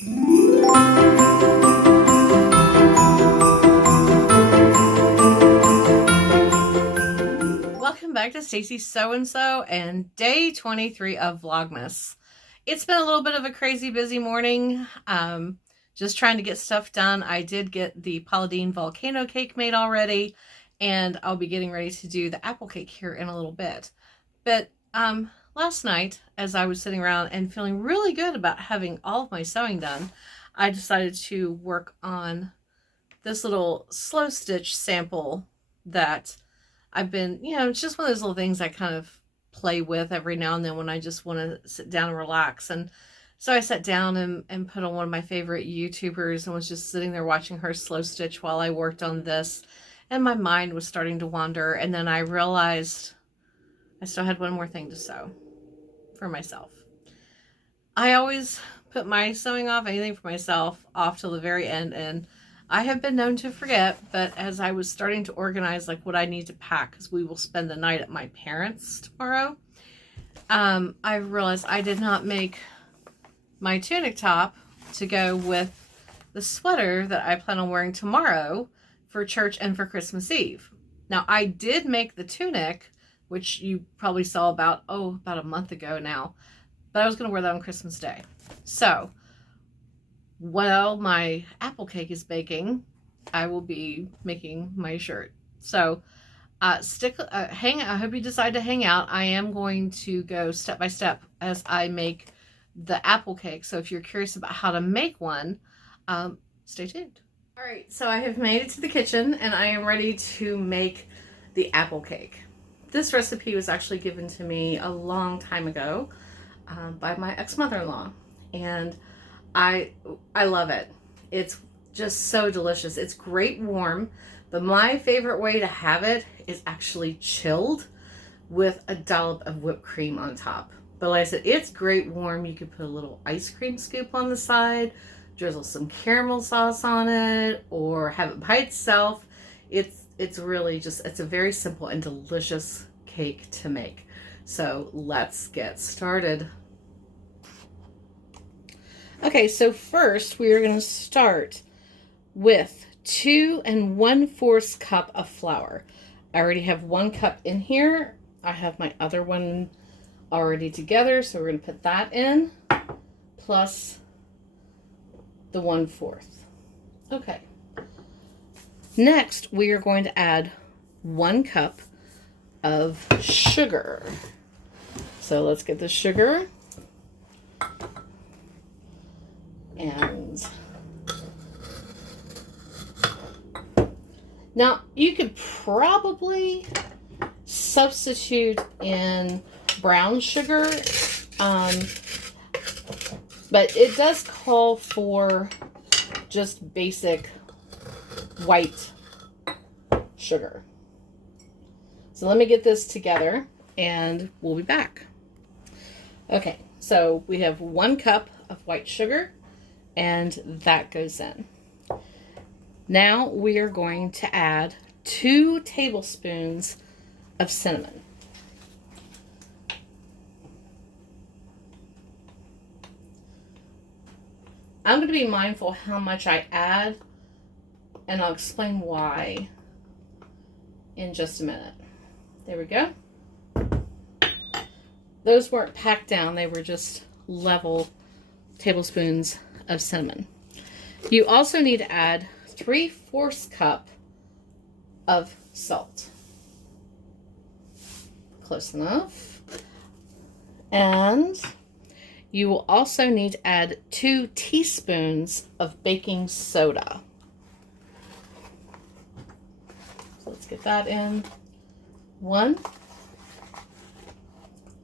Welcome back to Stacy So-and-So and day 23 of Vlogmas. It's been a little bit of a crazy busy morning. Just trying to get stuff done. I did get the Paula Deen volcano cake made already, and I'll be getting ready to do the apple cake here in a little bit. But last night, as I was sitting around and feeling really good about having all of my sewing done, I decided to work on this little slow stitch sample that I've been, it's just one of those little things I kind of play with every now and then when I just want to sit down and relax. And so I sat down and put on one of my favorite YouTubers and was just sitting there watching her slow stitch while I worked on this. And my mind was starting to wander. And then I realized I still had one more thing to sew for myself. I always put my sewing off, anything for myself, off till the very end. And I have been known to forget, but as I was starting to organize like what I need to pack, because we will spend the night at my parents' tomorrow, I realized I did not make my tunic top to go with the sweater that I plan on wearing tomorrow for church and for Christmas Eve. Now, I did make the tunic, which you probably saw about a month ago now, but I was going to wear that on Christmas Day. So, while my apple cake is baking, I will be making my shirt. So I hope you decide to hang out. I am going to go step by step as I make the apple cake. So if you're curious about how to make one, stay tuned. All right, so I have made it to the kitchen and I am ready to make the apple cake. This recipe was actually given to me a long time ago by my ex-mother-in-law, and I love it. It's just so delicious. It's great warm, but my favorite way to have it is actually chilled with a dollop of whipped cream on top. But like I said, it's great warm. You could put a little ice cream scoop on the side, drizzle some caramel sauce on it, or have it by itself. It's really just, it's a very simple and delicious cake to make. So let's get started. Okay, so first we are going to start with 2 1/4 cup of flour. I already have 1 cup in here. I have my other one already together, so we're going to put that in, plus the 1/4. Okay. Next, we are going to add 1 cup of sugar. So let's get the sugar. And now you could probably substitute in brown sugar, but it does call for just basic white sugar. So let me get this together and we'll be back. Okay, so we have 1 cup of white sugar, and that goes in. Now we are going to add 2 tablespoons of cinnamon. I'm going to be mindful how much I add, and I'll explain why in just a minute. There we go. Those weren't packed down, they were just level tablespoons of cinnamon. You also need to add 3/4 cup of salt. Close enough. And you will also need to add 2 teaspoons of baking soda. So let's get that in. 1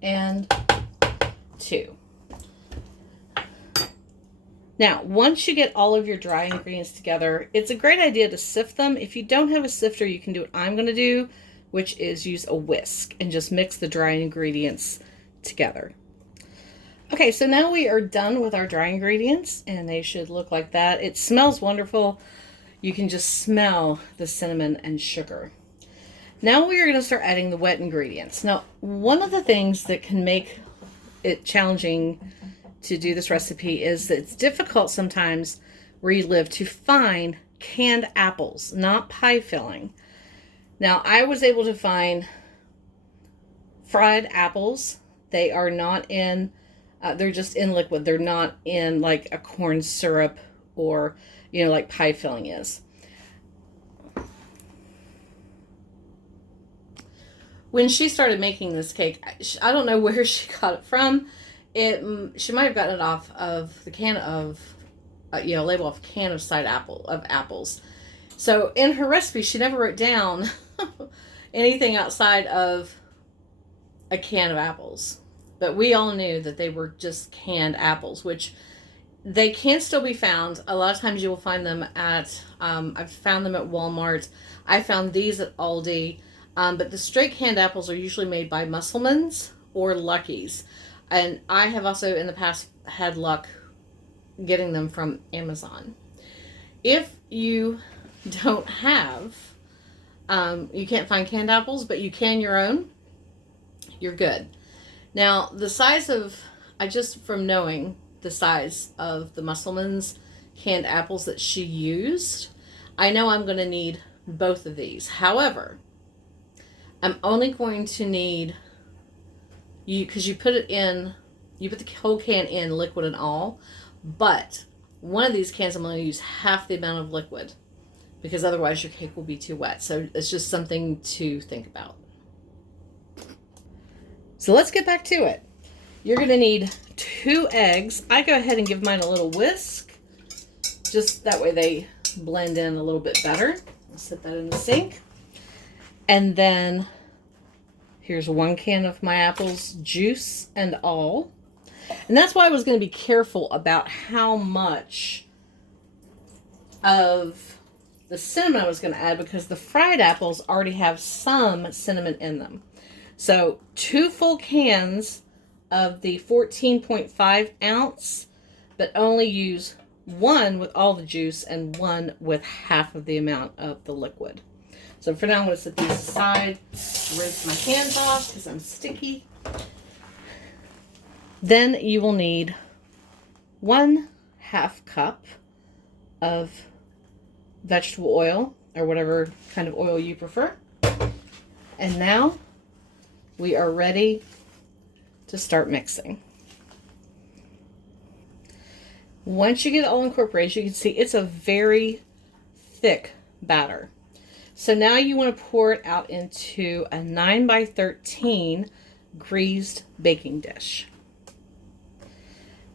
and 2. Now, once you get all of your dry ingredients together, it's a great idea to sift them. If you don't have a sifter, you can do what I'm going to do, which is use a whisk and just mix the dry ingredients together. Okay, so now we are done with our dry ingredients, and they should look like that. It smells wonderful. You can just smell the cinnamon and sugar. Now we are going to start adding the wet ingredients. Now, one of the things that can make it challenging to do this recipe is that it's difficult sometimes where you live to find canned apples, not pie filling. Now, I was able to find fried apples. They are not in, they're just in liquid. They're not in like a corn syrup or, you know, like pie filling is. When she started making this cake, I don't know where she got it from. She might have gotten it off of the can of, label off can of apples. So in her recipe, she never wrote down anything outside of a can of apples. But we all knew that they were just canned apples, which they can still be found. A lot of times you will find them at, I've found them at Walmart. I found these at Aldi. But the straight canned apples are usually made by Musselman's or Lucky's. And I have also in the past had luck getting them from Amazon. If you don't have, you can't find canned apples, but you can your own, you're good. Now, the size of, from knowing the size of the Musselman's canned apples that she used, I know I'm going to need both of these. However, I'm only going to need, because you put the whole can in, liquid and all, but one of these cans I'm going to use half the amount of liquid, because otherwise your cake will be too wet. So it's just something to think about. So let's get back to it. You're going to need 2 eggs. I go ahead and give mine a little whisk, just that way they blend in a little bit better. I'll set that in the sink. And then here's 1 can of my apples, juice and all. And that's why I was going to be careful about how much of the cinnamon I was going to add, because the fried apples already have some cinnamon in them. So 2 full cans of the 14.5 ounce, but only use 1 with all the juice and 1 with half of the amount of the liquid. So for now, I'm going to set these aside, rinse my hands off because I'm sticky. Then you will need 1/2 cup of vegetable oil, or whatever kind of oil you prefer. And now we are ready to start mixing. Once you get it all incorporated, you can see it's a very thick batter. So now you want to pour it out into a 9x13 greased baking dish.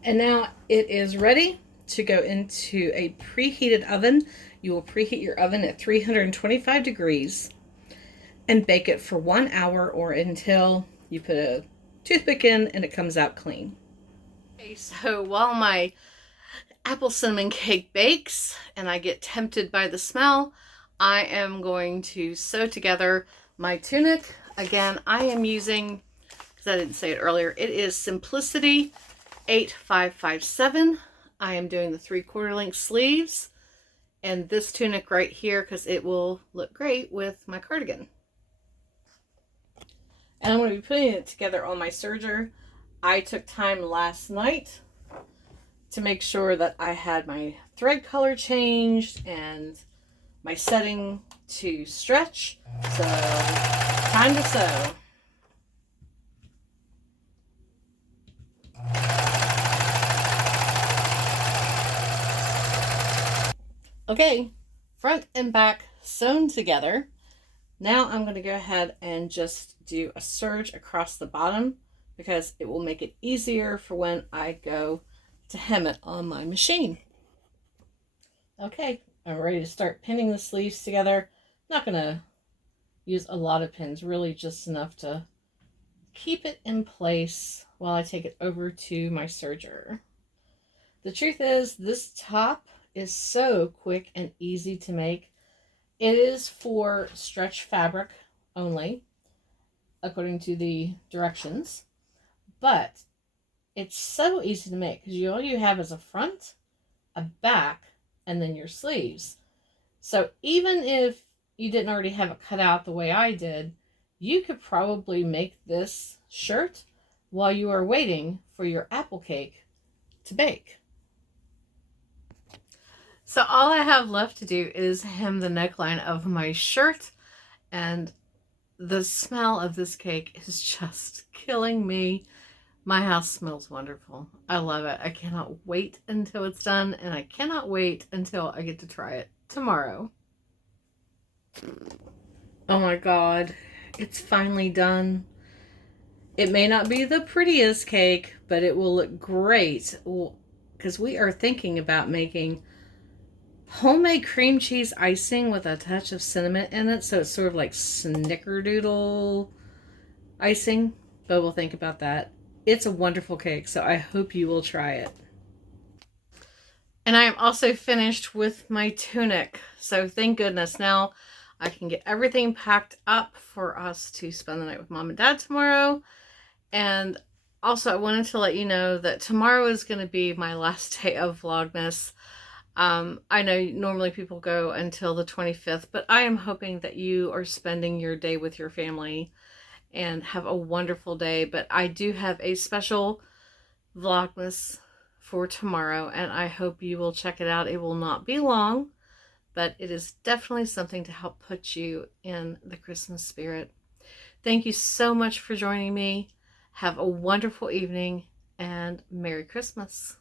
And now it is ready to go into a preheated oven. You will preheat your oven at 325 degrees and bake it for 1 hour, or until you put a toothpick in and it comes out clean. Okay, so while my apple cinnamon cake bakes and I get tempted by the smell, I am going to sew together my tunic. Again, I am using, because I didn't say it earlier, it is Simplicity 8557. I am doing the 3/4 length sleeves and this tunic right here because it will look great with my cardigan. And I'm going to be putting it together on my serger. I took time last night to make sure that I had my thread color changed and my setting to stretch. So, time to sew. Okay, front and back sewn together. Now I'm going to go ahead and just do a serge across the bottom, because it will make it easier for when I go to hem it on my machine. Okay, I'm ready to start pinning the sleeves together. I'm not going to use a lot of pins, really just enough to keep it in place while I take it over to my serger. The truth is, this top is so quick and easy to make. It is for stretch fabric only, according to the directions, but it's so easy to make because all you have is a front, a back, and then your sleeves. So even if you didn't already have it cut out the way I did, you could probably make this shirt while you are waiting for your apple cake to bake. So all I have left to do is hem the neckline of my shirt, and the smell of this cake is just killing me. My house smells wonderful. I love it. I cannot wait until it's done, and I cannot wait until I get to try it tomorrow. Oh my God, it's finally done. It may not be the prettiest cake, but it will look great because we are thinking about making homemade cream cheese icing with a touch of cinnamon in it. So it's sort of like snickerdoodle icing, but we'll think about that. It's a wonderful cake, so I hope you will try it. And I am also finished with my tunic. So thank goodness now I can get everything packed up for us to spend the night with Mom and Dad tomorrow. And also I wanted to let you know that tomorrow is going to be my last day of Vlogmas. I know normally people go until the 25th, but I am hoping that you are spending your day with your family and have a wonderful day. But I do have a special Vlogmas for tomorrow, and I hope you will check it out. It will not be long, but it is definitely something to help put you in the Christmas spirit. Thank you so much for joining me. Have a wonderful evening, and Merry Christmas.